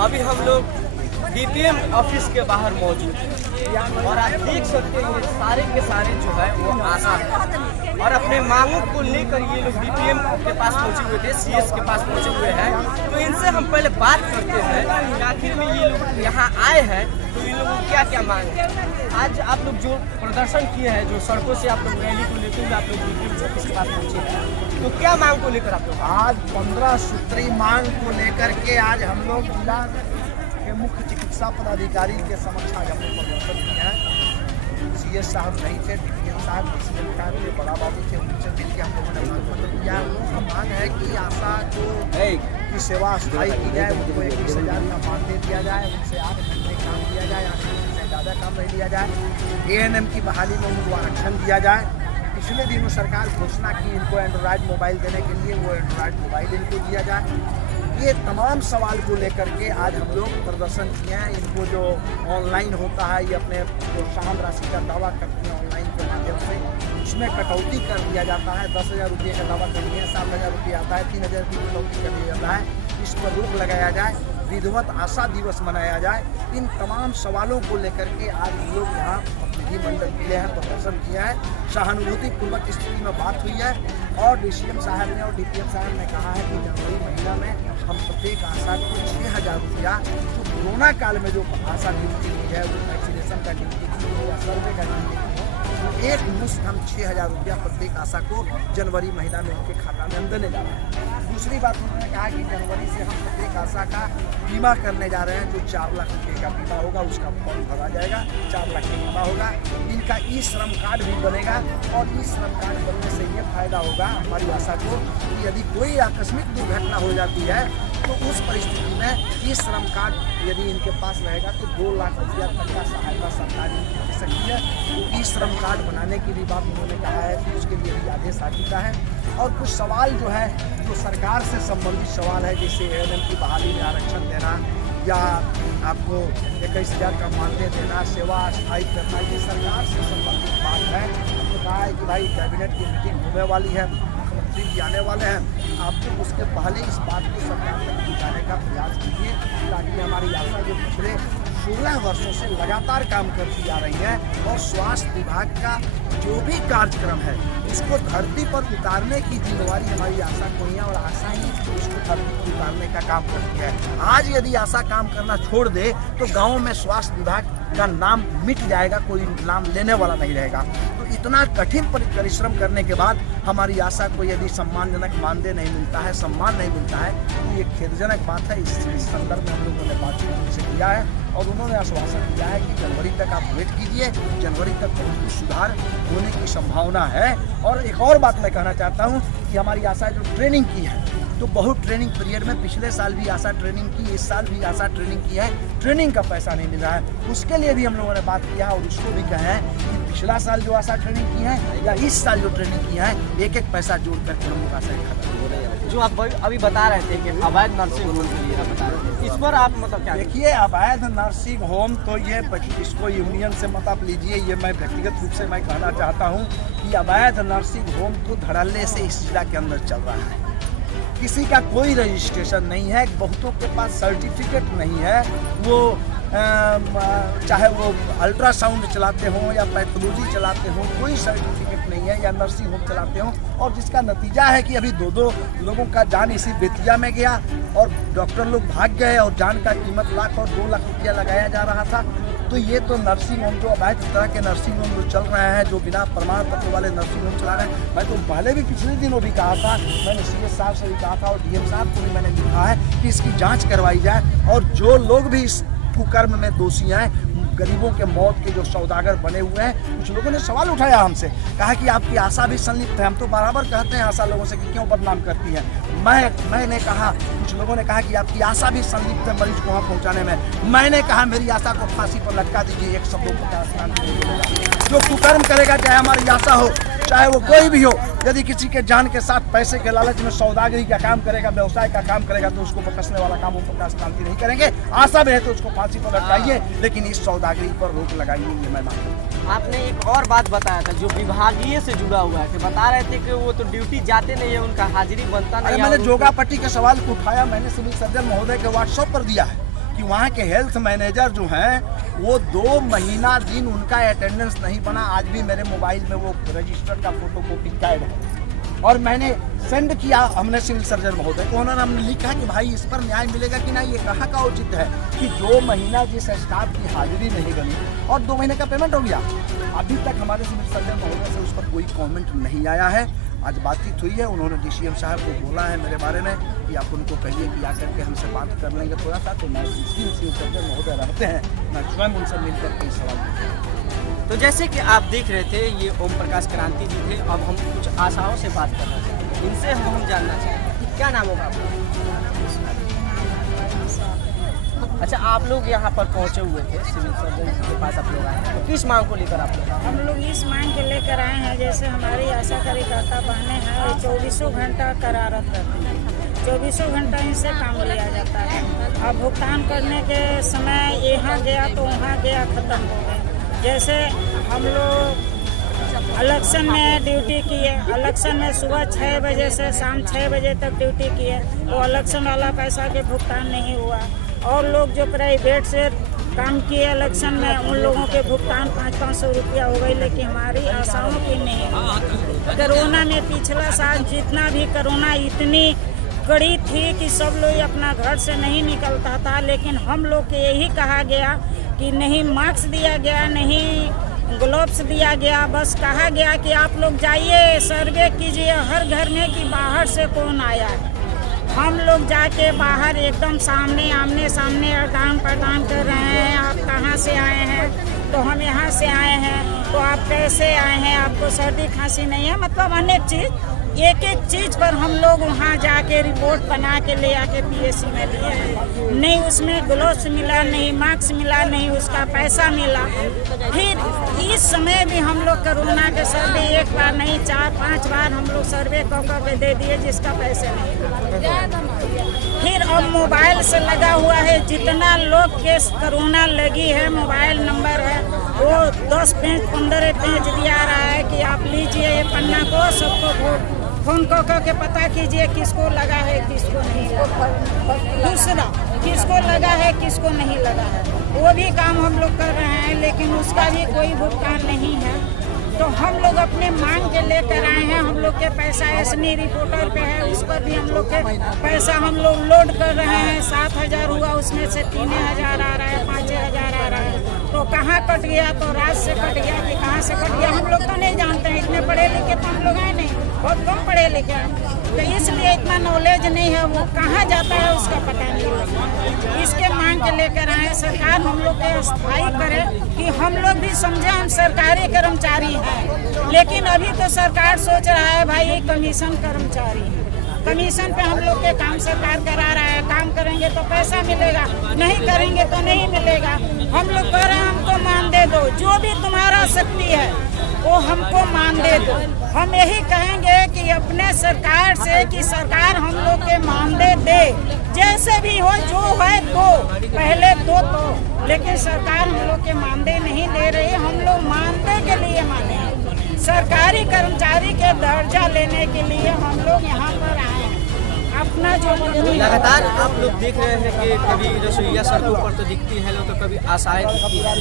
अभी हम लोग डीपीएम ऑफिस के बाहर मौजूद हैं और आप देख सकते हैं ये सारे के सारे जो है वो आशा है और अपने मांगों को लेकर ये लोग डीपीएम के पास पहुंचे हुए थे, सीएस के पास पहुंचे हुए हैं। तो इनसे हम पहले बात करते हैं कि आखिर में ये लोग यहाँ आए हैं तो इन लोगों को क्या क्या मांग है। आज आप लोग जो प्रदर्शन किए हैं, जो सड़कों से आप लोग रैली को लेते हुए आप लोग डीपीएम ऑफिस के पास पहुंचे हैं, तो क्या मांग को लेकर आप लोग आज 15 सूत्री मांग को लेकर के आज हम लोग जिला के मुख्य चिकित्सा पदाधिकारी के समक्ष आज हमने प्रदर्शन किया है। सीएस साहब नहीं थे, डीपीएम साहब, डीसीएम साहब थे, बड़ा बाबू थे, उनसे मिल के हम लोगों ने मांग पत्र दिया है। उनका मांग है कि आशा को की सेवा स्थायी की जाए, उनको 21,000 का मानदेय दिया जाए, उनसे 8 घंटे काम दिया जाए, 8 घंटे से ज़्यादा काम नहीं लिया जाए। एएनएम की बहाली में उनको आरक्षण दिया जाए। पिछले दिनों सरकार घोषणा की इनको एंड्रॉयड मोबाइल देने के लिए, वो एंड्रॉयड मोबाइल इनको दिया जाए। ये तमाम सवाल को लेकर के आज हम लोग प्रदर्शन किए हैं। इनको जो ऑनलाइन होता है, ये अपने प्रोत्साहन राशि का दावा करते हैं ऑनलाइन के माध्यम से, उसमें कटौती कर दिया जाता है। 10,000 रुपये का दावा करिए, 7,000 रुपये आता है, 3,000 की कटौती कर दिया जाता है। इस पर रोक लगाया जाए, विधिवत आशा दिवस मनाया जाए। इन तमाम सवालों को लेकर के आज हम लोग यहाँ प्रतिनिधिमंडल मिले हैं, प्रदर्शन किया है। सहानुभूतिपूर्वक स्थिति में बात हुई है और डीसीएम साहब ने और डीपीएम साहब ने कहा है कि जनवरी महीना में हम प्रत्येक आशा को 6,000 रुपया, जो कोरोना काल में जो आशा ड्यूटी की है, वो वैक्सीनेशन का ड्यूटी की हो या सर्वे का ड्यूटी की हो, एक मुश्त हम 6,000 रुपया प्रत्येक आशा को जनवरी महीना में उनके खाता में हम देने जा रहे हैं। दूसरी बात उन्होंने कहा कि जनवरी से हम प्रत्येक आशा का बीमा करने जा रहे हैं। जो 4 लाख रुपये का बीमा होगा उसका फॉर्म भरा जाएगा, 4 लाख का बीमा होगा। इनका ई श्रम कार्ड भी बनेगा और ई श्रम कार्ड बनने से ये फायदा होगा हमारी आशा को कि यदि कोई आकस्मिक दुर्घटना हो जाती है तो उस परिस्थिति में ई श्रम कार्ड यदि इनके पास रहेगा तो 2 लाख रुपया तक का सहायता सरकार इनकी दे सकती है। तो ई श्रम कार्ड बनाने की भी बात उन्होंने कहा है कि उसके लिए भी आदेश आ चुका है। और कुछ सवाल जो है, जो सरकार से संबंधित सवाल है, जैसे एएनएम की बहाली में आरक्षण देना या आपको 21,000 का मानदेय देना, सेवा स्थायी करना, ये सरकार से संबंधित बात है। हमने कहा है कि भाई कैबिनेट की मीटिंग होने वाली है, मुख्यमंत्री जी आने वाले हैं, आप लोग उसके पहले इस बात को सरकार तक पहुँचाने का प्रयास कीजिए ताकि हमारी आशा जो पिछले 16 वर्षों से लगातार काम करती आ रही है और स्वास्थ्य विभाग का जो भी कार्यक्रम है उसको धरती पर उतारने की जिम्मेवारी हमारी आशा को है और आशा ही उसको धरती पर उतारने का काम करती है। आज यदि आशा काम करना छोड़ दे तो गाँव में स्वास्थ्य विभाग का नाम मिट जाएगा, कोई नाम लेने वाला नहीं रहेगा। तो इतना कठिन परिश्रम करने के बाद हमारी आशा को यदि सम्मानजनक मानदेय नहीं मिलता है, सम्मान नहीं मिलता है, तो ये खेदजनक बात है। इस संदर्भ में हम लोगों ने बातचीत उनसे किया है और उन्होंने आश्वासन दिया है कि जनवरी तक आप वेट कीजिए, जनवरी तक बहुत कुछ सुधार होने की संभावना है। और एक और बात मैं कहना चाहता हूँ कि हमारी आशा जो ट्रेनिंग की है, तो बहुत ट्रेनिंग पीरियड में पिछले साल भी आशा ट्रेनिंग की, इस साल भी आशा ट्रेनिंग की है, ट्रेनिंग का पैसा नहीं मिल रहा है। उसके लिए भी हम लोगों ने बात किया और उसको भी कहा है कि पिछला साल जो आशा ट्रेनिंग की है या इस साल जो ट्रेनिंग किया है, एक एक पैसा जोड़ करके हम लोग आशा खत्म हो रहे हैं। जो आप अभी बता रहे थे कि अवैध नर्सिंग होम के लिए आप बता रहे थे, इस पर आप मतलब क्या देखिए, अवैध नर्सिंग होम तो ये इसको यूनियन से मत आप लीजिए, ये मैं व्यक्तिगत रूप से मैं कहना चाहता हूँ कि अवैध नर्सिंग होम तो धड़ल्ले से इस जिला के अंदर चल रहा है। किसी का कोई रजिस्ट्रेशन नहीं है, बहुतों के पास सर्टिफिकेट नहीं है, वो चाहे वो अल्ट्रासाउंड चलाते हों या पैथोलॉजी चलाते हों, कोई सर्टिफिकेट नहीं है, या नर्सिंग होम चलाते हों। और जिसका नतीजा है कि अभी 2 लोगों का जान इसी बेतिया में गया और डॉक्टर लोग भाग गए और जान का कीमत लाख और 2 लाख रुपया लगाया जा रहा था। तो ये तो नर्सिंग होम जो अवैध तरह के नर्सिंग होम जो चल रहे हैं, जो बिना प्रमाण पत्र वाले नर्सिंग होम चला रहे हैं, मैं तो पहले भी पिछले दिनों भी कहा था, मैंने सीएस साहब से भी कहा था और डीएम साहब को भी मैंने लिखा है कि इसकी जांच करवाई जाए और जो लोग भी इस कुकर्म में दोषी हैं, गरीबों के मौत के जो सौदागर बने हुए हैं, कुछ लोगों ने सवाल उठाया हमसे, कहा कि आपकी आशा भी संलिप्त है। हम तो बराबर कहते हैं आशा लोगों से कि क्यों बदनाम करती है। मैंने कहा, कुछ लोगों ने कहा कि आपकी आशा भी संलिप्त है मरीज को वहाँ पहुँचाने में। मैंने कहा मेरी आशा को फांसी पर लटका दीजिए, 150 जो कुकर्म करेगा, चाहे हमारी आशा हो चाहे वो कोई भी हो, यदि किसी के जान के साथ पैसे के लालच में सौदागरी का काम करेगा, व्यवसाय का काम करेगा, तो उसको बकसने वाला काम हम प्रकाश क्रांति नहीं करेंगे। आशा भी है तो उसको फांसी पर लटकाइए, लेकिन इस सौदागरी पर रोक लगाइए, ये मैं मानता हूँ। आपने एक और बात बताया था जो विभागीय से जुड़ा हुआ है, बता रहे थे कि वो तो ड्यूटी जाते नहीं है, उनका हाजिरी बनता नहीं है। मैंने जोगापट्टी के सवाल को उठाया, मैंने सिविल सर्जन महोदय के व्हाट्सएप पर दिया है कि वहाँ के हेल्थ मैनेजर जो हैं वो 2 महीना दिन उनका अटेंडेंस नहीं बना। आज भी मेरे मोबाइल में वो रजिस्टर का फोटोकॉपी कैद है और मैंने सेंड किया हमने सिविल सर्जन महोदय को। उन्होंने हमने लिखा कि भाई इस पर न्याय मिलेगा कि नहीं। ये कहाँ का उचित है कि 2 महीना जिस स्टाफ की हाजिरी नहीं बनी और 2 महीने का पेमेंट हो गया। अभी तक हमारे सिविल सर्जन महोदय से उस पर कोई कमेंट नहीं आया है। आज बातचीत हुई है, उन्होंने DCM साहब को बोला है मेरे बारे में कि आप उनको कहिए कि आकर के हमसे बात कर लेंगे थोड़ा सा। तो मैं सिविल सर्जन महोदय रहते हैं, मैं स्वयं उनसे मिलकर के सवाल पूछूंगा। तो जैसे कि आप देख रहे थे, ये ओम प्रकाश क्रांति जी थे। अब हम कुछ आशाओं से बात करना चाहते हैं, इनसे हम जानना चाहते हैं क्या नाम होगा आपका? अच्छा, आप लोग यहाँ पर पहुँचे हुए थे, सिविल सर्जन के पास आप लोग आए हैं, तो किस मांग को लेकर आप लोग? हम लोग इस मांग के लेकर आए हैं, जैसे हमारी आशा कार्यकर्ता बहनें हैं, ये 24 घंटा करारत रहती हैं। 24 घंटा इनसे काम लिया जाता है। अब भुगतान करने के समय यहाँ गया तो वहाँ गया, ख़त्म हो गए। जैसे हम लोग इलेक्शन में ड्यूटी किए, इलेक्शन में सुबह 6 बजे से शाम 6 बजे तक ड्यूटी किए, वो इलेक्शन वाला पैसा के भुगतान नहीं हुआ। और लोग जो प्राइवेट से काम किए इलेक्शन में, उन लोगों के भुगतान 500-500 रुपया हो गई, लेकिन हमारी आशाओं की नहीं हुई। कोरोना में पिछला साल जितना भी कोरोना इतनी कड़ी थी कि सब लोग अपना घर से नहीं निकलता था, लेकिन हम लोग के यही कहा गया कि नहीं मास्क दिया गया, नहीं ग्लव्स दिया गया, बस कहा गया कि आप लोग जाइए सर्वे कीजिए हर घर में कि बाहर से कौन आया है। हम लोग जाके बाहर एकदम सामने आमने सामने आदान प्रदान कर रहे हैं। आप कहाँ से आए हैं? तो हम यहाँ से आए हैं। तो आप कैसे आए हैं? आपको सर्दी खांसी नहीं है? मतलब अनेक चीज़, एक एक चीज़ पर हम लोग वहाँ जाके रिपोर्ट बना के ले आके PSC में लिए हैं। नहीं उसमें ग्लव्स मिला, नहीं मास्क मिला, नहीं उसका पैसा मिला। फिर इस समय भी हम लोग कोरोना के सर्वे एक बार नहीं 4-5 बार हम लोग सर्वे कर दे दिए, जिसका पैसे नहीं मिला। फिर अब मोबाइल से लगा हुआ है, जितना लोग के कोरोना लगी है मोबाइल नंबर है वो 10 पेज 15 पेज दिया रहा है कि आप लीजिए ये पन्ना को, सबको फोन के पता कीजिए किसको लगा है किसको नहीं लगा। दूसरा किसको लगा है किसको नहीं लगा है, वो भी काम हम लोग कर रहे हैं, लेकिन उसका भी कोई भुगतान नहीं है। तो हम लोग अपने मांग के लेकर आए हैं। हम लोग के पैसा एसनी रिपोर्टर पे है, उस पर भी हम लोग के पैसा हम लोग लोड कर रहे हैं। 7,000 हुआ, उसमें से 3,000 आ रहा है, 5,000 आ रहा है। तो कहाँ कट गया? तो रात से कट गया कि कहाँ से कट गया हम लोग तो नहीं जानते हैं। इतने पढ़े लिखे तो हम लोग हैं नहीं, बहुत कम पढ़े लिखे हैं, तो इसलिए इतना नॉलेज नहीं है। वो कहाँ जाता है उसका पता नहीं लगता। इसके मांग के लेकर आए, सरकार हम लोग के स्थायी करे कि हम लोग भी समझे हम सरकारी कर्मचारी हैं। लेकिन अभी तो सरकार सोच रहा है भाई कमीशन कर्मचारी है, कमीशन पे हम लोग के काम सरकार करा रहा है। काम करेंगे तो पैसा मिलेगा, नहीं करेंगे तो नहीं मिलेगा। हम लोग कह रहे हैं हमको मान दे दो, जो भी तुम्हारा शक्ति है वो हमको मान दे दो। हम यही कहेंगे कि अपने सरकार से कि सरकार हम लोग के मानदेय दे, जैसे भी हो जो है दो, पहले दो तो, लेकिन सरकार हम लोग के मानदेय नहीं दे रही। हम लोग मानदेय के लिए माने हैं, सरकारी कर्मचारी के दर्जा लेने के लिए हम लोग यहाँ पर आए हैं। अपना जो लगातार आप लोग देख रहे हैं कि कभी रसोईया सड़कों पर तो दिखती है, तो कभी आशाएं दिखती है।